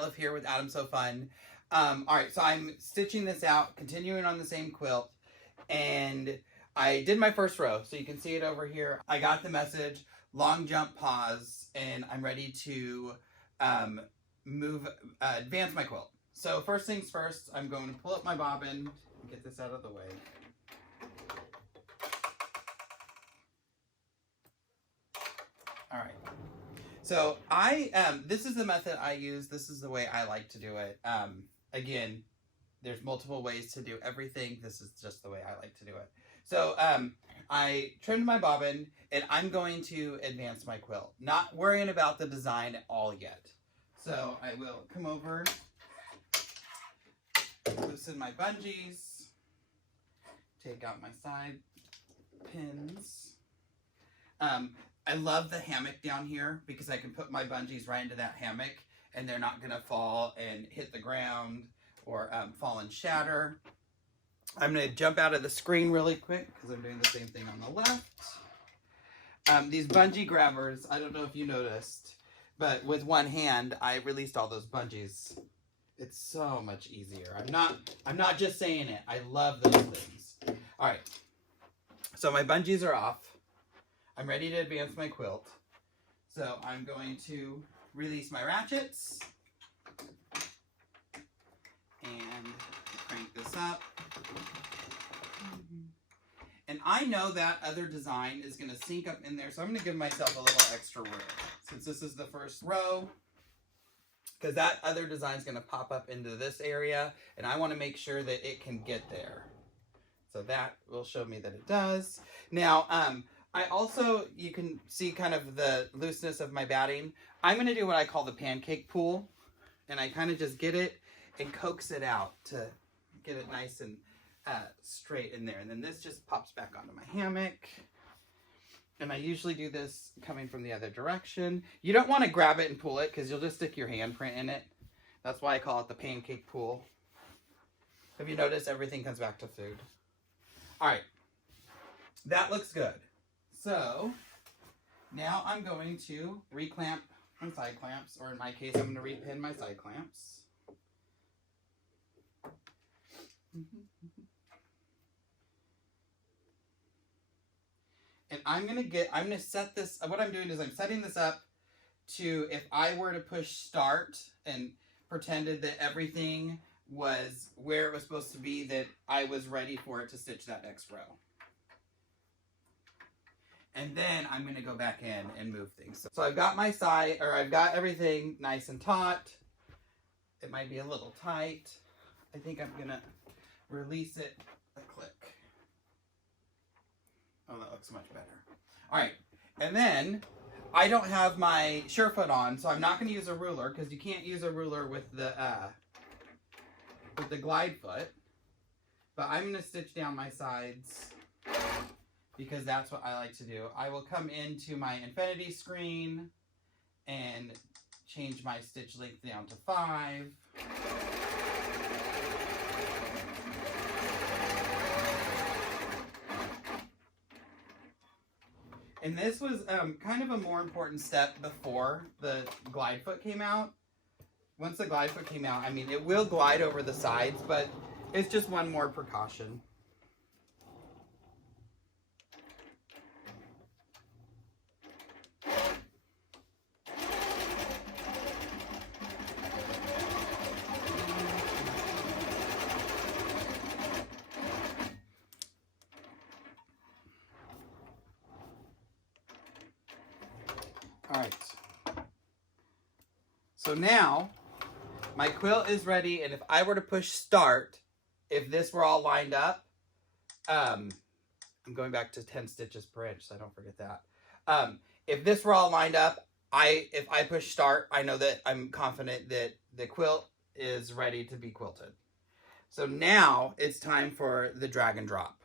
Matt Live here with Adam So Fun. All right, so I'm stitching this out, continuing on the same quilt, and I did my first row, so you can see it over here. I got the message, long jump, pause, and I'm ready to advance my quilt. So first things first, I'm going to pull up my bobbin and get this out of the way. All right. So this is the method I use. This is the way I like to do it. Again, there's multiple ways to do everything. This is just the way I like to do it. So I trimmed my bobbin and I'm going to advance my quilt, not worrying about the design at all yet. So I will come over, loosen my bungees, take out my side pins. I love the hammock down here because I can put my bungees right into that hammock and they're not going to fall and hit the ground or fall and shatter. I'm going to jump out of the screen really quick because I'm doing the same thing on the left. These bungee grabbers, I don't know if you noticed, but with one hand I released all those bungees. It's so much easier. I'm not just saying it. I love those things. All right. So my bungees are off. I'm ready to advance my quilt. So I'm going to release my ratchets and crank this up. And I know that other design is going to sink up in there, so I'm going to give myself a little extra room since this is the first row, because that other design is going to pop up into this area, and I want to make sure that it can get there. So that will show me that it does. Now, I also, you can see kind of the looseness of my batting. I'm going to do what I call the pancake pull, and I kind of just get it and coax it out to get it nice and straight in there. And then this just pops back onto my hammock. And I usually do this coming from the other direction. You don't want to grab it and pull it because you'll just stick your handprint in it. That's why I call it the pancake pull. Have you noticed everything comes back to food? All right, that looks good. So now I'm going to reclamp my side clamps, or in my case, I'm going to repin my side clamps. And I'm going to set this, what I'm doing is I'm setting this up to, if I were to push start and pretended that everything was where it was supposed to be, that I was ready for it to stitch that next row. And then I'm going to go back in and move things. So I've got my side, or I've got everything nice and taut. It might be a little tight. I think I'm going to release it a click. Oh, that looks much better. All right. And then I don't have my Surefoot on, so I'm not going to use a ruler because you can't use a ruler with the glide foot. But I'm going to stitch down my sides because that's what I like to do. I will come into my infinity screen and change my stitch length down to 5. And this was kind of a more important step before the glide foot came out. Once the glide foot came out, I mean, it will glide over the sides, but it's just one more precaution. All right. So now my quilt is ready, and if I were to push start, if this were all lined up, I'm going back to 10 stitches per inch, so I don't forget that. If this were all lined up, if I push start, I know that I'm confident that the quilt is ready to be quilted. So now it's time for the drag and drop.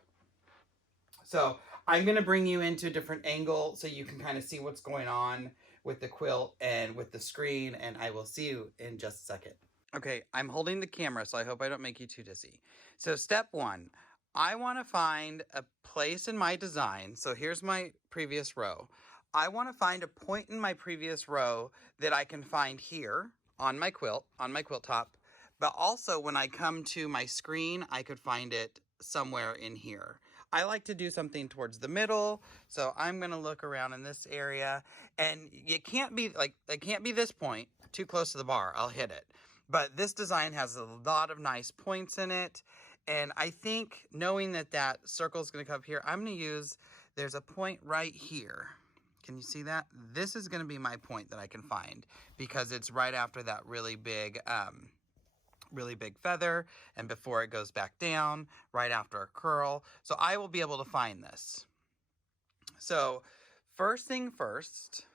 So I'm going to bring you into a different angle so you can kind of see what's going on with the quilt and with the screen, and I will see you in just a second. Okay, I'm holding the camera, so I hope I don't make you too dizzy. So step 1, I want to find a place in my design. So here's my previous row. I want to find a point in my previous row that I can find here, on my quilt top, but also when I come to my screen, I could find it somewhere in here. I like to do something towards the middle, so I'm gonna look around in this area, and it can't be like, it can't be this point, too close to the bar, I'll hit it. But this design has a lot of nice points in it, and I think knowing that that circle is gonna come up here, I'm gonna use, there's a point right here. Can you see that? This is gonna be my point that I can find because it's right after that really big feather and before it goes back down, right after a curl. So I will be able to find this. So first thing first,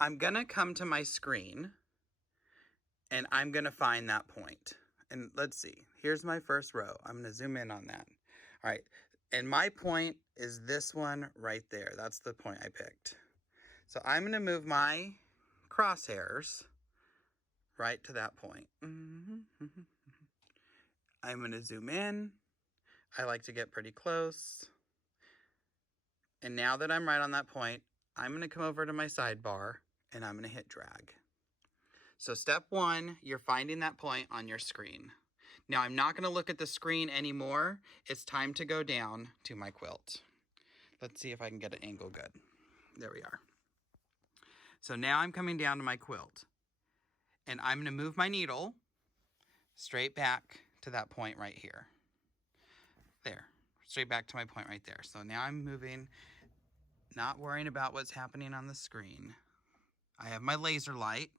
I'm gonna come to my screen and I'm gonna find that point. And let's see, here's my first row. I'm gonna zoom in on that. All right, and my point is this one right there. That's the point I picked. So I'm gonna move my crosshairs right to that point. I'm gonna zoom in. I like to get pretty close. And now that I'm right on that point, I'm gonna come over to my sidebar and I'm gonna hit drag. So step one, you're finding that point on your screen. Now I'm not gonna look at the screen anymore. It's time to go down to my quilt. Let's see if I can get an angle good. There we are. So now I'm coming down to my quilt and I'm gonna move my needle straight back to that point right here. There, straight back to my point right there. So now I'm moving, not worrying about what's happening on the screen. I have my laser light.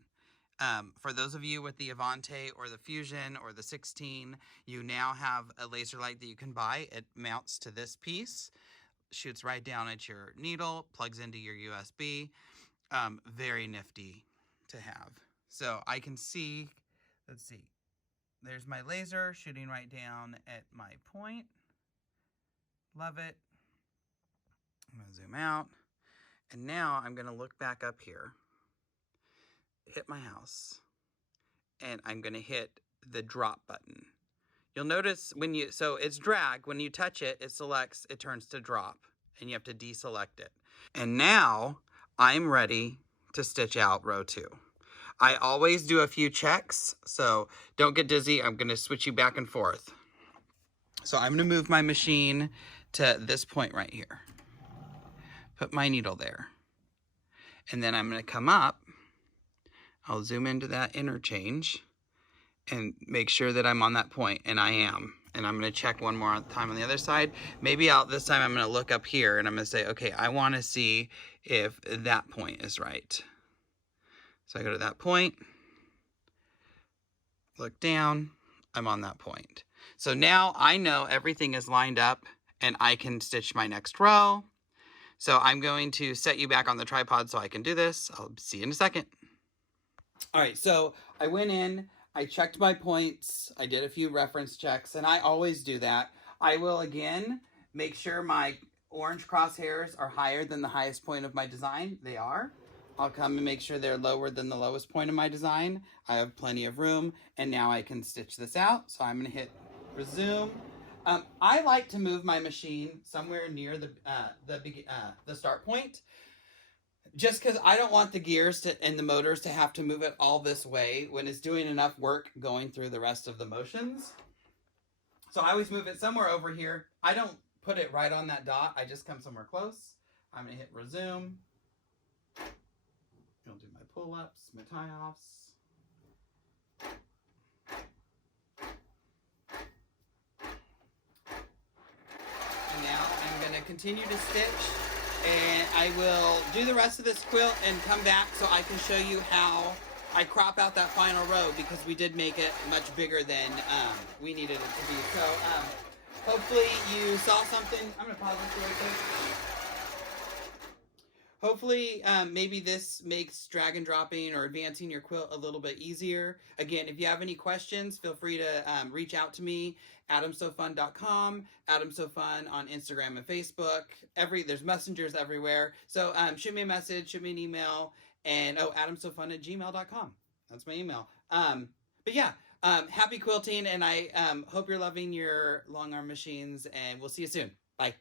For those of you with the Avante or the Fusion or the 16, you now have a laser light that you can buy. It mounts to this piece, shoots right down at your needle, plugs into your USB. Very nifty to have. So I can see, let's see, there's my laser shooting right down at my point. Love it. I'm gonna zoom out. And now I'm gonna look back up here, hit my house, and I'm gonna hit the drop button. You'll notice when you, so it's drag, when you touch it, it selects, it turns to drop, and you have to deselect it. And now I'm ready to stitch out row 2. I always do a few checks, so don't get dizzy. I'm gonna switch you back and forth. So I'm gonna move my machine to this point right here. Put my needle there. And then I'm gonna come up. I'll zoom into that interchange and make sure that I'm on that point, and I am. And I'm gonna check one more time on the other side. Maybe this time I'm gonna look up here and I'm gonna say, okay, I wanna see if that point is right. So I go to that point, look down, I'm on that point. So now I know everything is lined up and I can stitch my next row. So I'm going to set you back on the tripod so I can do this. I'll see you in a second. All right, so I went in, I checked my points, I did a few reference checks, and I always do that. I will again make sure my orange crosshairs are higher than the highest point of my design. They are. I'll come and make sure they're lower than the lowest point of my design. I have plenty of room, and now I can stitch this out. So I'm gonna hit resume. I like to move my machine somewhere near the start point, just because I don't want the gears and the motors to have to move it all this way when it's doing enough work going through the rest of the motions. So I always move it somewhere over here. I don't put it right on that dot. I just come somewhere close. I'm gonna hit resume. I'll do my pull-ups, my tie-offs. And now I'm gonna continue to stitch, and I will do the rest of this quilt and come back so I can show you how I crop out that final row, because we did make it much bigger than we needed it to be. So hopefully you saw something. I'm gonna pause this really quick. Hopefully, maybe this makes drag and dropping or advancing your quilt a little bit easier. Again, if you have any questions, feel free to reach out to me, adamsofun.com, adamsofun on Instagram and Facebook. There's messengers everywhere. So shoot me a message, shoot me an email, and adamsofun@gmail.com. That's my email. But yeah, happy quilting, and I hope you're loving your long arm machines, and we'll see you soon. Bye.